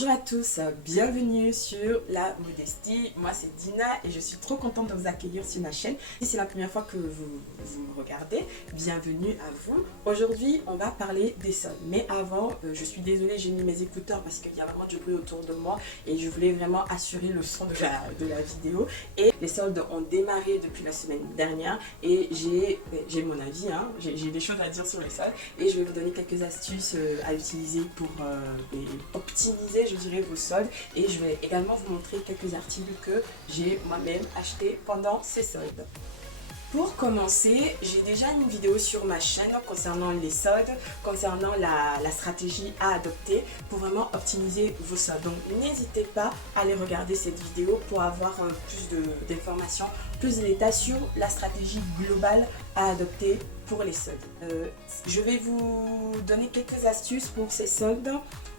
Bonjour à tous, bienvenue sur La Modestie. Moi c'est Dina et je suis trop contente de vous accueillir sur ma chaîne. Si c'est la première fois que vous me regardez, bienvenue à vous. Aujourd'hui on va parler des soldes. Mais avant, je suis désolée, j'ai mis mes écouteurs parce qu'il y a vraiment du bruit autour de moi et je voulais vraiment assurer le son de la vidéo. Et les soldes ont démarré depuis la semaine dernière et j'ai mon avis, hein, j'ai des choses à dire sur les soldes et je vais vous donner quelques astuces à utiliser pour optimiser, je dirais, vos soldes, et je vais également vous montrer quelques articles que j'ai moi-même achetés pendant ces soldes. Pour commencer, j'ai déjà une vidéo sur ma chaîne concernant les soldes, concernant la stratégie à adopter pour vraiment optimiser vos soldes. Donc n'hésitez pas à aller regarder cette vidéo pour avoir plus d'informations, plus de détails sur la stratégie globale à adopter pour les soldes. Je vais vous donner quelques astuces pour ces soldes.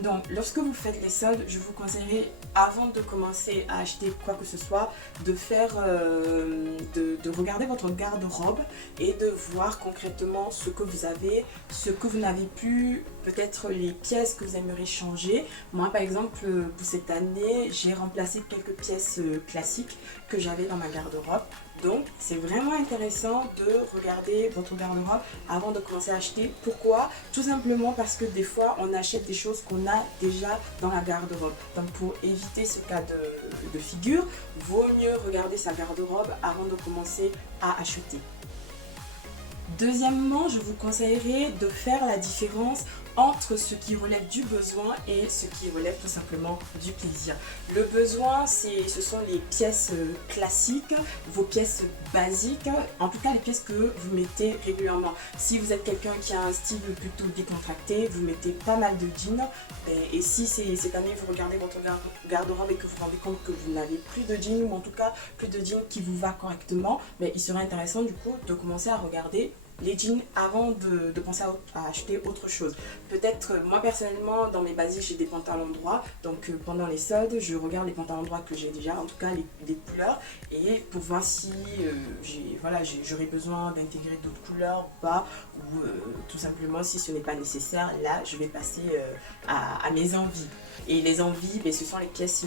Donc lorsque vous faites les soldes, je vous conseillerais, avant de commencer à acheter quoi que ce soit, de faire de regarder votre garde-robe et de voir concrètement ce que vous avez, ce que vous n'avez plus, peut-être les pièces que vous aimeriez changer. Moi par exemple, pour cette année, j'ai remplacé quelques pièces classiques que j'avais dans ma garde-robe. Donc c'est vraiment intéressant de regarder votre garde-robe avant de commencer à acheter. Pourquoi? Tout simplement parce que des fois on achète des choses qu'on a déjà dans la garde-robe. Donc pour éviter ce cas de figure, vaut mieux regarder sa garde-robe avant de commencer à acheter. Deuxièmement, je vous conseillerais de faire la différence entre ce qui relève du besoin et ce qui relève tout simplement du plaisir. Le besoin, ce sont les pièces classiques, vos pièces basiques, en tout cas les pièces que vous mettez régulièrement. Si vous êtes quelqu'un qui a un style plutôt décontracté, vous mettez pas mal de jeans, et si cette année vous regardez votre garde-robe et que vous vous rendez compte que vous n'avez plus de jeans, ou en tout cas plus de jeans qui vous va correctement, il serait intéressant du coup de commencer à regarder les jeans avant de penser à acheter autre chose. Peut-être, moi personnellement, dans mes basiques, j'ai des pantalons droits. Donc pendant les soldes, je regarde les pantalons droits que j'ai déjà, en tout cas les couleurs, et pour voir si j'aurais besoin d'intégrer d'autres couleurs ou pas, ou tout simplement si ce n'est pas nécessaire, là je vais passer à mes envies. Et les envies, ce sont les pièces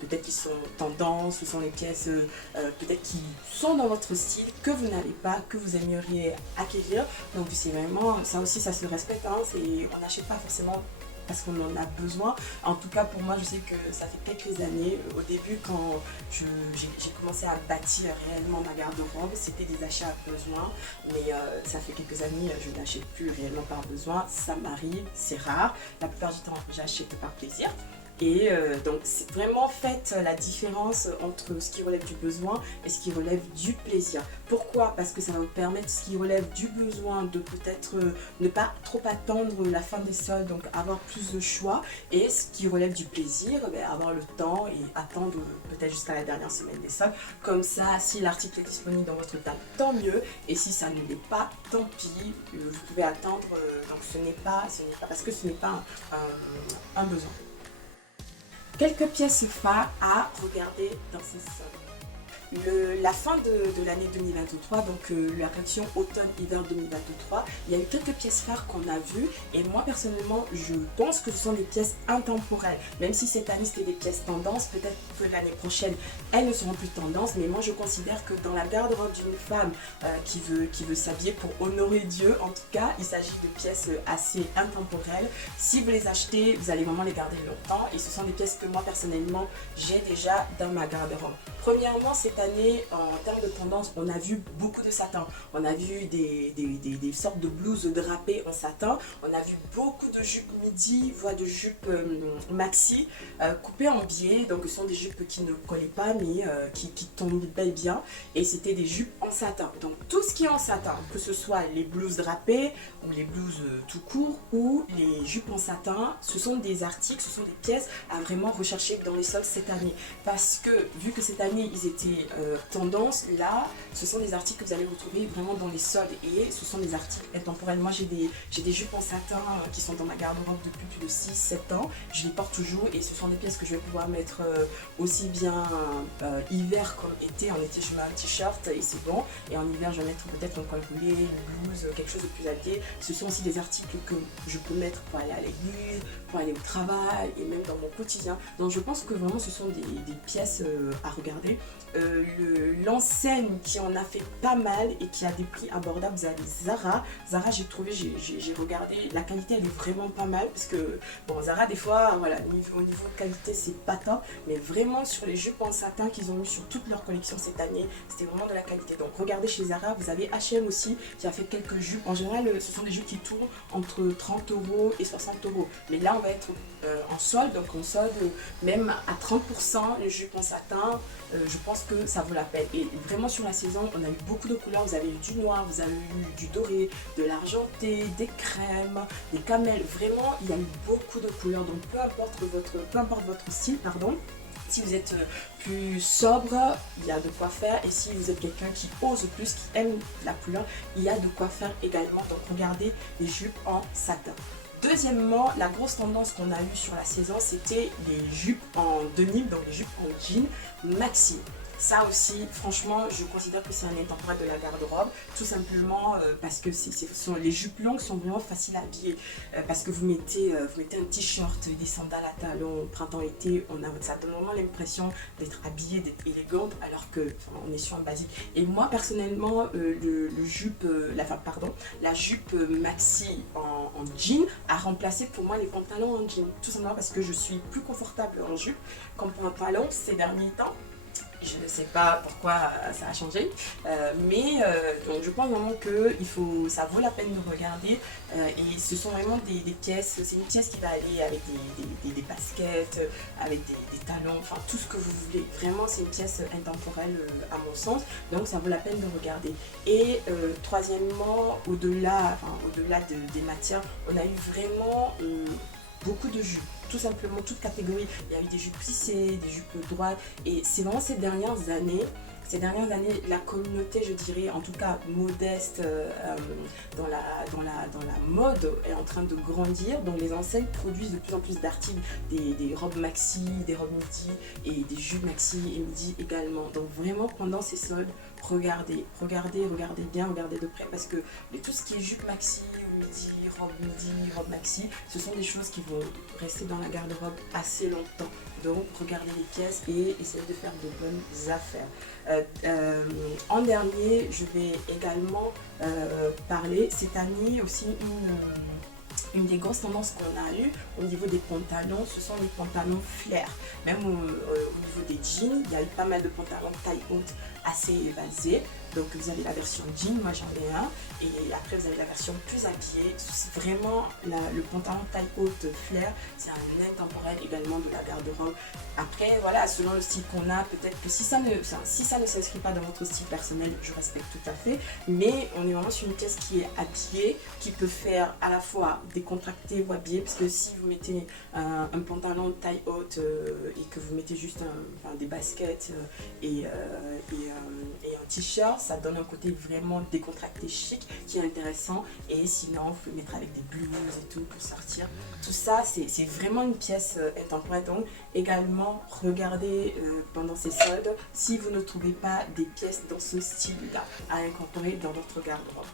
peut-être qui sont tendance, ce sont les pièces peut-être qui sont dans votre style, que vous n'avez pas, que vous aimeriez acquérir. Donc c'est vraiment, ça aussi ça se respecte, hein, on n'achète pas forcément parce qu'on en a besoin. En tout cas pour moi, je sais que ça fait quelques années, au début quand j'ai commencé à bâtir réellement ma garde-robe, c'était des achats à besoin, mais ça fait quelques années, je n'achète plus réellement par besoin. Ça m'arrive, c'est rare, la plupart du temps j'achète par plaisir. Et donc c'est vraiment faites la différence entre ce qui relève du besoin et ce qui relève du plaisir. Pourquoi? Parce que ça va vous permettre, ce qui relève du besoin, de peut-être ne pas trop attendre la fin des soldes, donc avoir plus de choix, et ce qui relève du plaisir, avoir le temps et attendre peut-être jusqu'à la dernière semaine des soldes. Comme ça, si l'article est disponible dans votre table, tant mieux, et si ça ne l'est pas, tant pis, vous pouvez attendre. Donc ce n'est pas parce que ce n'est pas un besoin. Quelques pièces phares à regarder dans ces soldes. La fin de l'année 2023, donc la collection automne-hiver 2023, il y a eu quelques pièces phares qu'on a vues, et moi personnellement je pense que ce sont des pièces intemporelles. Même si cette année c'était des pièces tendances, peut-être que l'année prochaine elles ne seront plus tendances, mais moi je considère que dans la garde-robe d'une femme qui veut s'habiller pour honorer Dieu, en tout cas il s'agit de pièces assez intemporelles. Si vous les achetez, vous allez vraiment les garder longtemps, et ce sont des pièces que moi personnellement j'ai déjà dans ma garde-robe. Premièrement, cette année, en termes de tendance, on a vu beaucoup de satin. On a vu des sortes de blouses drapées en satin. On a vu beaucoup de jupes midi, voire de jupes maxi, coupées en biais. Donc, ce sont des jupes qui ne collaient pas, mais qui tombent bel bien. Et c'était des jupes en satin. Donc, tout ce qui est en satin, que ce soit les blouses drapées, ou les blouses tout court, ou les jupes en satin, ce sont des articles, ce sont des pièces à vraiment rechercher dans les soldes cette année. Parce que, vu que cette année, ils étaient tendance, là, ce sont des articles que vous allez retrouver vraiment dans les soldes et ce sont des articles intemporels. Moi, j'ai des jupes en satin qui sont dans ma garde-robe depuis plus de 6-7 ans. Je les porte toujours et ce sont des pièces que je vais pouvoir mettre aussi bien hiver comme été. En été, je mets un t-shirt et c'est bon. Et en hiver, je vais mettre peut-être un col roulé, une blouse, quelque chose de plus habillé. Ce sont aussi des articles que je peux mettre pour aller à l'église, pour aller au travail et même dans mon quotidien. Donc je pense que vraiment ce sont des pièces à regarder. L'enseigne qui en a fait pas mal et qui a des prix abordables, vous avez Zara. Zara, j'ai trouvé, j'ai regardé, la qualité elle est vraiment pas mal parce que bon, Zara des fois, voilà, au niveau qualité c'est pas top, mais vraiment sur les jupes en satin qu'ils ont eu sur toute leur collection cette année, c'était vraiment de la qualité. Donc regardez chez Zara, vous avez H&M aussi qui a fait quelques jupes. En général, ce sont des jupes qui tournent entre 30 € et 60 €. Mais là, on va être en solde, donc on solde même à 30% les jupes en satin. Je pense que ça vaut la peine. Et vraiment sur la saison, on a eu beaucoup de couleurs. Vous avez eu du noir, vous avez eu du doré, de l'argenté, des crèmes, des camels. Vraiment, il y a eu beaucoup de couleurs. Donc peu importe votre style, pardon. Si vous êtes plus sobre, il y a de quoi faire. Et si vous êtes quelqu'un qui ose plus, qui aime la couleur, il y a de quoi faire également. Donc regardez les jupes en satin. Deuxièmement, la grosse tendance qu'on a eue sur la saison, c'était les jupes en denim, donc les jupes en jean maxi. Ça aussi, franchement, je considère que c'est un intemporel de la garde-robe, tout simplement parce que les jupes longues sont vraiment faciles à habiller. Parce que vous mettez un t-shirt, des sandales à talons, printemps-été, ça donne vraiment l'impression d'être habillé, d'être élégante, alors que on est sur un basique. Et moi, personnellement, la jupe maxi en jean a remplacé pour moi les pantalons en jean. Tout simplement parce que je suis plus confortable en jupe qu'en pantalon ces derniers temps. Je ne sais pas pourquoi ça a changé, donc je pense vraiment que ça vaut la peine de regarder et ce sont vraiment des pièces, c'est une pièce qui va aller avec des baskets, avec des talons, enfin tout ce que vous voulez. Vraiment c'est une pièce intemporelle à mon sens, donc ça vaut la peine de regarder. Et troisièmement, au-delà des matières, on a eu vraiment beaucoup de jupes. Tout simplement, toute catégorie. Il y a eu des jupes plissées, des jupes droites. Et c'est vraiment ces dernières années, la communauté, je dirais, en tout cas modeste dans la mode est en train de grandir. Donc les enseignes produisent de plus en plus d'articles, des robes maxi, des robes midi et des jupes maxi et midi également. Donc vraiment pendant ces soldes, regardez bien, regardez de près parce que tout ce qui est jupe maxi, midi, robe maxi, ce sont des choses qui vont rester dans la garde-robe assez longtemps. Donc regardez les pièces et essayez de faire de bonnes affaires. En dernier, je vais également parler cette année aussi une des grosses tendances qu'on a eues au niveau des pantalons, ce sont les pantalons flair. Même au niveau des jeans, il y a eu pas mal de pantalons taille haute assez évasés. Donc vous avez la version jean, moi j'en ai un, et après vous avez la version plus habillée. C'est vraiment le pantalon taille haute flair, c'est un intemporel également de la garde-robe. Après voilà, selon le style qu'on a, peut-être que si ça ne s'inscrit pas dans votre style personnel, je respecte tout à fait, mais on est vraiment sur une pièce qui est habillée, qui peut faire à la fois décontracté ou habillé, parce que si vous mettez un pantalon taille haute et que vous mettez juste des baskets et un t-shirt, ça donne un côté vraiment décontracté, chic, qui est intéressant. Et sinon, vous pouvez mettre avec des blouses et tout pour sortir. Tout ça, c'est vraiment une pièce intemporelle. Donc, également, regardez pendant ces soldes si vous ne trouvez pas des pièces dans ce style-là à incorporer dans votre garde-robe.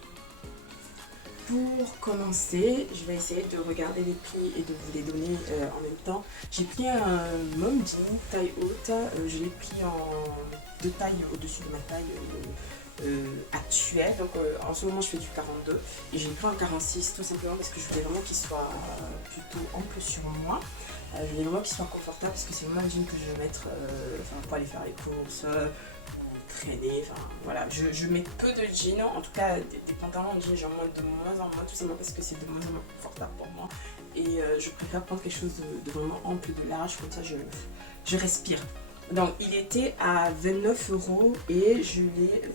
Pour commencer, je vais essayer de regarder les prix et de vous les donner en même temps. J'ai pris un mom jean taille haute, je l'ai pris en 2 tailles au-dessus de ma taille actuelle. Donc en ce moment je fais du 42 et j'ai pris un 46 tout simplement parce que je voulais vraiment qu'il soit plutôt ample sur moi. Je voulais vraiment qu'il soit confortable parce que c'est le même jean que je vais mettre pour aller faire les courses. Traîner, voilà, je mets peu de jeans, en tout cas des pantalons en jeans, j'en mets de moins en moins, tout simplement parce que c'est de moins en moins confortable pour moi et je préfère prendre quelque chose de vraiment ample, de large, comme ça je respire. Donc il était à 29 € et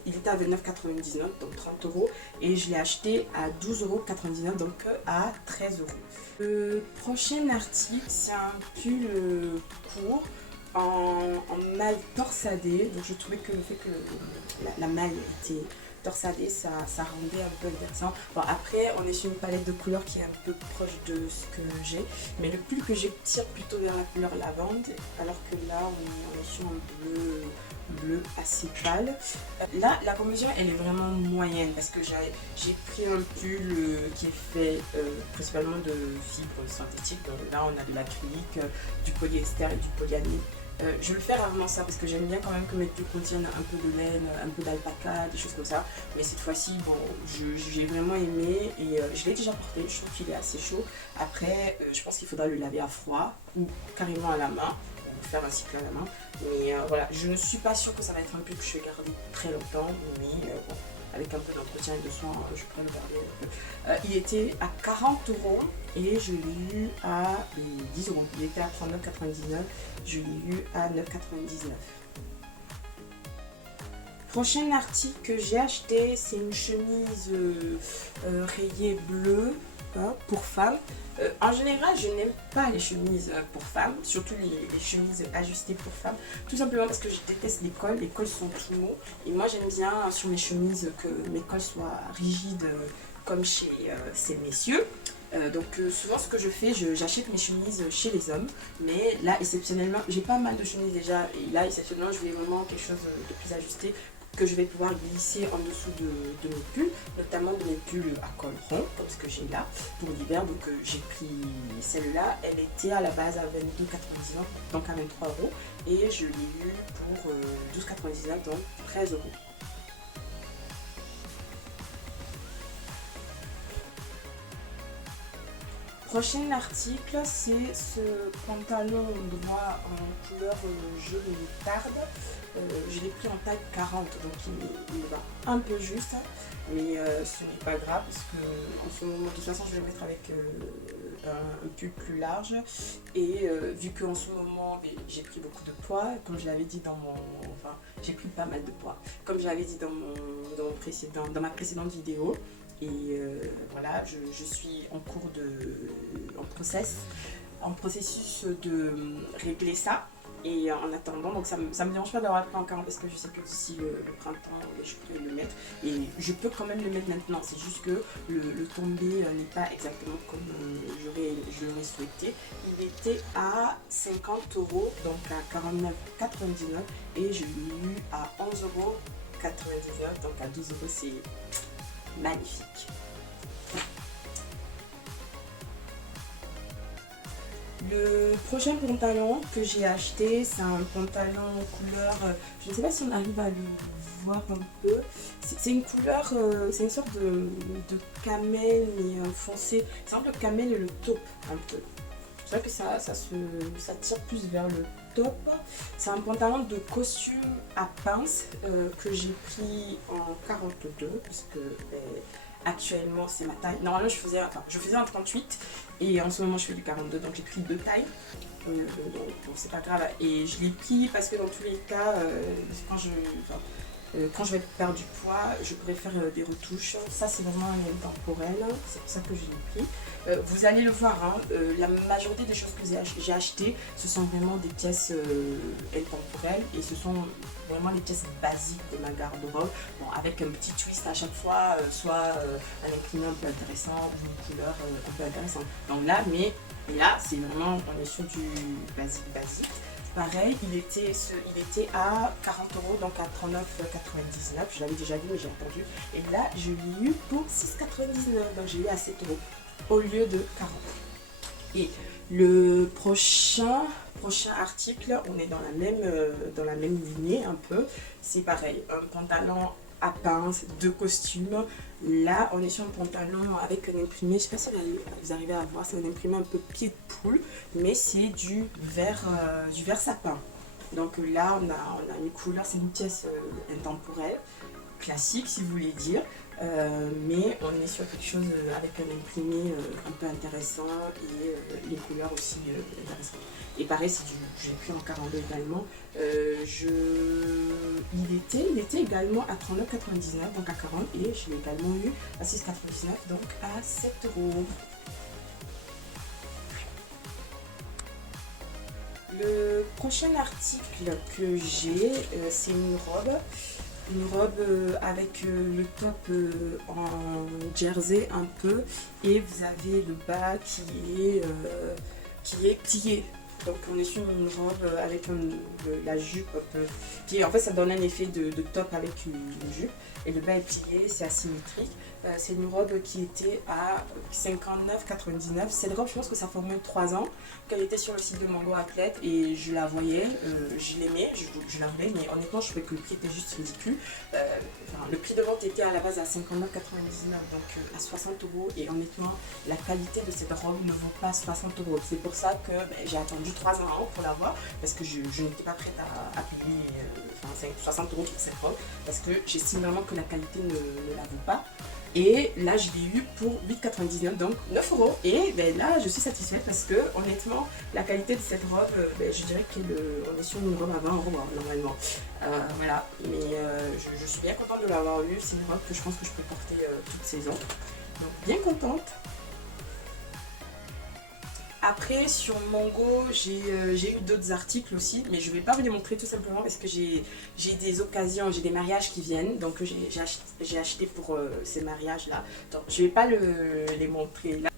il était à 29,99 €, donc 30 € et je l'ai acheté à 12,99 €, donc à 13 €. Le prochain article, c'est un pull court. en maille torsadée. Donc je trouvais que le fait que la maille était torsadée, ça rendait un peu intéressant. Bon, après, on est sur une palette de couleurs qui est un peu proche de ce que j'ai, mais le pull que j'ai tire plutôt vers la couleur lavande, alors que là, on est sur un bleu assez pâle. Là, la combinaison, elle est vraiment moyenne parce que j'ai pris un pull qui est fait principalement de fibres synthétiques. Donc là, on a de l'acrylique, du polyester et du polyamide. Je vais le faire avant ça parce que j'aime bien quand même que mes pulls contiennent un peu de laine, un peu d'alpaca, des choses comme ça. Mais cette fois-ci, bon, j'ai vraiment aimé et je l'ai déjà porté. Je trouve qu'il est assez chaud. Après, je pense qu'il faudra le laver à froid ou carrément à la main. Faire un cycle à la main. Mais voilà, je ne suis pas sûre que ça va être un pull que je vais garder très longtemps. Mais bon, avec un peu d'entretien et de soin, je pourrais le garder un peu. Il était à 40 € et je l'ai eu à 10 €. Il était à 39,99 €. Je l'ai eu à 9,99 €. Prochain article que j'ai acheté, c'est une chemise rayée bleue pour femmes. En général, je n'aime pas les chemises pour femmes, surtout les chemises ajustées pour femmes, tout simplement parce que je déteste les cols. Les cols sont tout mous et moi j'aime bien sur mes chemises que mes cols soient rigides comme chez ces messieurs. Donc souvent ce que je fais, j'achète mes chemises chez les hommes, mais là exceptionnellement, j'ai pas mal de chemises déjà et là exceptionnellement je voulais vraiment quelque chose de plus ajusté que je vais pouvoir glisser en dessous de mes pulls, notamment de mes pulls à col rond, comme ce que j'ai là, pour l'hiver. Donc j'ai pris celle-là, elle était à la base à 22,99 €, donc à 23 € et je l'ai eu pour 12,99 €, donc 13 €. Prochain article, c'est ce pantalon droit en couleur jaune moutarde. Je l'ai pris en taille 40, donc il me va un peu juste, mais ce n'est pas grave parce que en ce moment, de toute façon, je vais le mettre avec un pull plus large. Et vu qu'en ce moment, j'ai pris beaucoup de poids, comme je l'avais dit dans mon... Enfin, j'ai pris pas mal de poids, comme je l'avais dit dans ma précédente vidéo. Et voilà, je suis en cours en processus de régler ça. Et en attendant, donc ça me dérange pas d'avoir pris en 40 parce que je sais que d'ici le printemps, je pourrais le mettre. Et je peux quand même le mettre maintenant, c'est juste que le tombé n'est pas exactement comme je l'aurais souhaité. Il était à 50 €, donc à 49,99 € et je l'ai eu à 11,99 €, donc à 12 €, c'est magnifique. Le prochain pantalon que j'ai acheté, c'est un pantalon couleur, je ne sais pas si on arrive à le voir un peu. C'est une couleur, c'est une sorte de camel mais foncé. C'est entre le camel et le taupe un peu. C'est vrai que ça tire plus vers le top. C'est un pantalon de costume à pince que j'ai pris en 42 parce que actuellement c'est ma taille. Normalement je faisais un 38 et en ce moment je fais du 42, donc j'ai pris deux tailles. Donc bon, c'est pas grave. Et je l'ai pris parce que dans tous les cas, quand je vais perdre du poids, je pourrais faire des retouches. Ça, c'est vraiment un intemporel, c'est pour ça que je l'ai pris. Vous allez le voir, hein, la majorité des choses que j'ai achetées, ce sont vraiment des pièces intemporelles et ce sont vraiment les pièces basiques de ma garde-robe. Bon, avec un petit twist à chaque fois, soit un imprimé un peu intéressant ou une couleur un peu intéressante. Donc là, c'est vraiment, on est sur du basique. Pareil, il était à 40 €, donc à 39,99 €. Je l'avais déjà vu, mais j'ai attendu. Et là, je l'ai eu pour 6,99 €, donc j'ai eu à 7 € au lieu de 40 €. Et le prochain article, on est dans la même lignée un peu. C'est pareil, un pantalon à pince, de costume. Là, on est sur un pantalon avec un imprimé, je ne sais pas si vous arrivez à voir, c'est un imprimé un peu pied de poule, mais c'est du vert sapin. Donc là, on a une couleur, c'est une pièce intemporelle, classique si vous voulez dire, mais on est sur quelque chose avec un imprimé un peu intéressant et les couleurs aussi intéressantes. Et pareil, j'ai pris en 42 également. Il était également à 39,99 €, donc à 40, et je l'ai également eu à 6,99 €, donc à 7 €. Le prochain article que j'ai, c'est une robe. Une robe avec le top en jersey un peu, et vous avez le bas qui est plié. Donc on est sur une robe avec la jupe pliée. En fait ça donne un effet de top avec une jupe, et le bas est plié, c'est asymétrique. C'est une robe qui était à 59,99. Cette robe, je pense que ça fait au moins 3 ans qu'elle était sur le site de Mango Athlète, et je la voyais, je l'aimais, je la voulais, mais honnêtement je trouvais que le prix était juste ridicule. Le prix de vente était à la base à 59,99, donc à 60 euros, et honnêtement la qualité de cette robe ne vaut pas 60 euros. C'est pour ça que j'ai attendu 3 ans pour l'avoir, parce que je n'étais pas prête à payer 60 euros pour cette robe, parce que j'estime vraiment que la qualité ne la vaut pas. Et là, je l'ai eu pour 8,99, donc 9 euros. Et là, je suis satisfaite parce que, honnêtement, la qualité de cette robe, je dirais qu'on est sur une robe à 20 euros normalement. Voilà, mais je suis bien contente de l'avoir eu. C'est une robe que je pense que je peux porter toute saison. Donc, bien contente. Après, sur Mango, j'ai eu d'autres articles aussi, mais je ne vais pas vous les montrer tout simplement parce que j'ai des occasions, j'ai des mariages qui viennent, donc j'ai acheté pour ces mariages-là. Donc je ne vais pas les montrer là.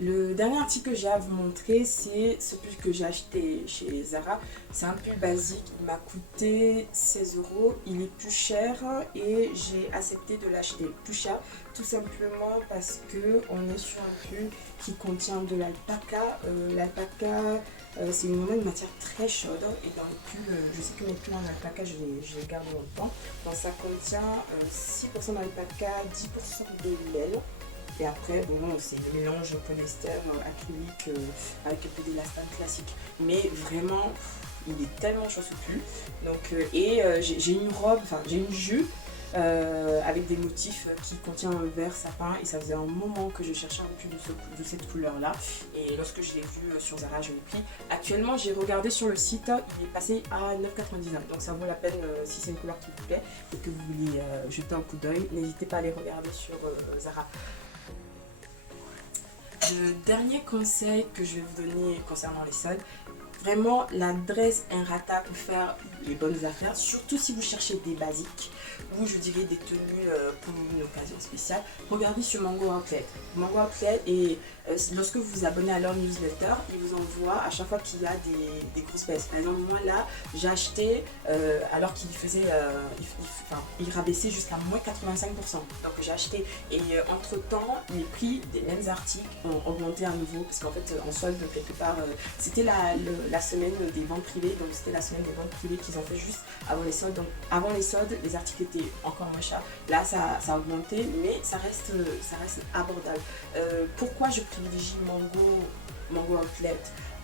Le dernier article que j'ai à vous montrer, c'est ce pull que j'ai acheté chez Zara. C'est un pull basique, il m'a coûté 16 euros. Il est plus cher et j'ai accepté de l'acheter plus cher, tout simplement parce qu'on est sur un pull qui contient de l'alpaca. L'alpaca, c'est une matière très chaude, et dans les pulls, je sais que mes pulls en alpaca, je les garde longtemps. Donc ça contient 6% d'alpaca, 10% de laine. Et après, bon, c'est le mélange polyester acrylique avec un peu d'élastane classique. Mais vraiment, il est tellement chaud ce pull. Donc, j'ai une robe, enfin j'ai une jupe avec des motifs qui contient un vert sapin. Et ça faisait un moment que je cherchais un pull de cette couleur-là. Et lorsque je l'ai vu sur Zara, je l'ai pris. Actuellement, j'ai regardé sur le site, il est passé à 9,99. Donc ça vaut la peine si c'est une couleur qui vous plaît et que vous voulez jeter un coup d'œil. N'hésitez pas à aller regarder sur Zara. Le dernier conseil que je vais vous donner concernant les soldes, vraiment l'adresse inratable pour faire les bonnes affaires, surtout si vous cherchez des basiques ou je dirais des tenues pour une occasion spéciale. Regardez sur Mango Outlet. Mango Outlet, et lorsque vous vous abonnez à leur newsletter, ils vous envoient à chaque fois qu'il y a des grosses baisses. Par exemple, moi là, j'ai acheté alors qu'il faisait, il rabaissait jusqu'à moins 85%. Donc j'ai acheté, et entre temps, les prix des mêmes articles ont augmenté à nouveau, parce qu'en fait, en solde quelque part, c'était la semaine des ventes privées, donc c'était la semaine des ventes privées qu'ils ont fait juste avant les soldes. Donc avant les soldes, les articles étaient encore moins chers. Là, ça a augmenté, mais ça reste abordable. Pourquoi je privilégie Mango Outlet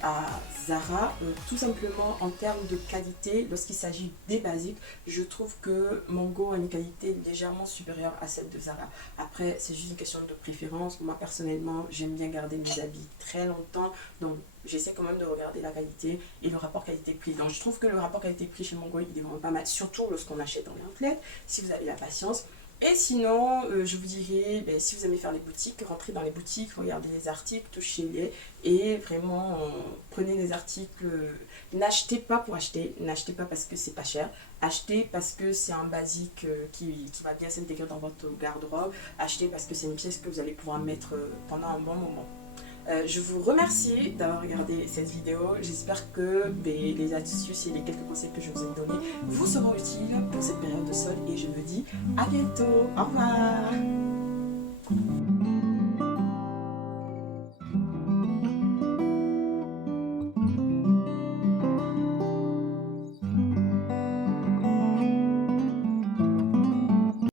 à Zara? Tout simplement en termes de qualité. Lorsqu'il s'agit des basiques, je trouve que Mango a une qualité légèrement supérieure à celle de Zara. Après, c'est juste une question de préférence. Moi personnellement, j'aime bien garder mes habits très longtemps, donc j'essaie quand même de regarder la qualité et le rapport qualité-prix. Donc je trouve que le rapport qualité-prix chez Mango, il est vraiment pas mal, surtout lorsqu'on achète dans les outlets, si vous avez la patience. Et sinon, je vous dirais, si vous aimez faire les boutiques, rentrez dans les boutiques, regardez les articles, touchez-les, et vraiment, prenez les articles. N'achetez pas pour acheter, n'achetez pas parce que c'est pas cher, achetez parce que c'est un basique qui va bien s'intégrer dans votre garde-robe, achetez parce que c'est une pièce que vous allez pouvoir mettre pendant un bon moment. Je vous remercie d'avoir regardé cette vidéo. J'espère que les astuces et les quelques conseils que je vous ai donnés vous seront utiles pour cette période de solde, et je vous dis à bientôt. Au revoir.